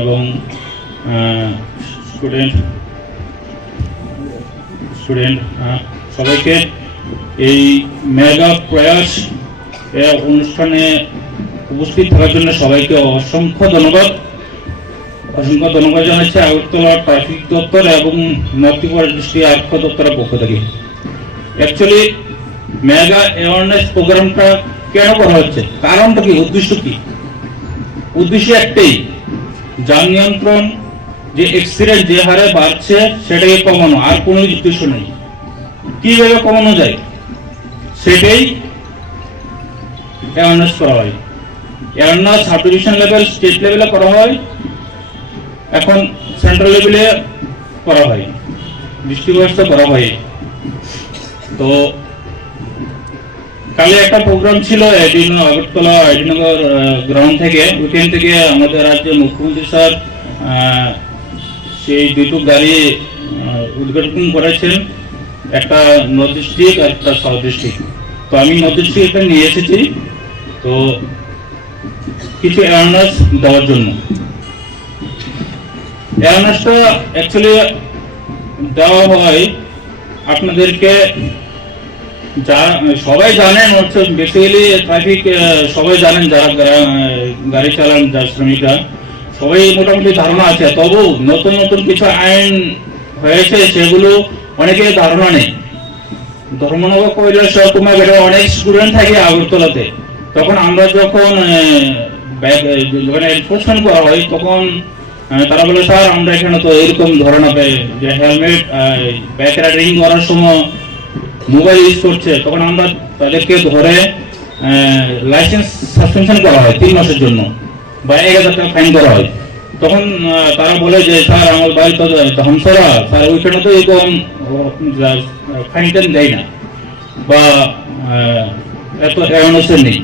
এবং স্টুডেন্ট সবাইকে এই মেগা প্রয়াস অনুষ্ঠানে উপস্থিত থাকার জন্য সবাইকে অসংখ্য ধন্যবাদ জানাচ্ছি আগরতলা ট্রাফিক দপ্তর এবং নর্থ ডিস্ট্রিক্ট আরক্ষা দপ্তরের পক্ষ থেকে। অ্যাকচুয়ালি মেগা অ্যাওয়ারনেস প্রোগ্রামটা কেন করা হচ্ছে, কারণটা কি, উদ্দেশ্য কি? উদ্দেশ্য একটাই, যান নিয়ন্ত্রণ যে অ্যাক্সিডেন্ট যে হারে বাড়ছে সেটাকে কমানো, আর কোনো উদ্দেশ্য নেই। কিভাবে কমানো যায় সেটাই অ্যাওয়ারনেস করা হয়। Awareness sub division level, state লেভেলে করা হয়, এখন সেন্ট্রাল লেভেলে করা হয়, ডিস্ট্রিক্ট ওয়াইজে করা হয়। তো কালে একটা প্রোগ্রাম ছিল আগরতলা আইডিনগর গ্রাউন্ড থেকে, ওইখান থেকে আমাদের রাজ্যের মুখ্যমন্ত্রী স্যার সেই দুটো গাড়ি উদ্ঘাটন করেছেন, একটা নর্থ ডিস্ট্রিক্ট আর একটা সাউথ ডিস্ট্রিক্ট। তো আমি নর্থ ডিস্ট্রিক্টটা নিয়ে এসেছি তো কিছু অ্যাওয়ারনেস দেওয়ার জন্য। অ্যাওয়ারনেসটা অ্যাকচুয়ালি দেওয়া হয় আপনাদেরকে, যা সবাই জানেন, হচ্ছে বেসিক্যালি ট্রাফিক সবাই জানেন, যারা গাড়ি চালান, যারা শ্রমিকরা সবাই মোটামুটি ধারণা আছে। তবু নতুন নতুন কিছু আইন হয়েছে, সেগুলো অনেকের ধারণা নেই। ধর্মনগর কৈলাস কুমার অনেক স্টুডেন্ট থাকে আগরতলাতে, তখন আমরা যখন এনফোর্সমেন্ট করা হয় তখন তারা বলে, স্যার আমরা এখানে তো এরকম ধারণা পাই যে হেলমেট ব্যাক রাইডিং করার সময় মোবাইল ইউজ করছে, তখন আমরা তাদেরকে ধরে লাইসেন্স সাসপেনশন করা হয় 3 মাসের জন্য বা 1000 টাকা ফাইন করা হয়। তখন তারা বলে যে স্যার আমার বাড়ি তো ধামসরা, স্যার ওইখানে তো এরকম ফাইন টাইন দেয় না বা এত অ্যাওয়ারনেস নেই।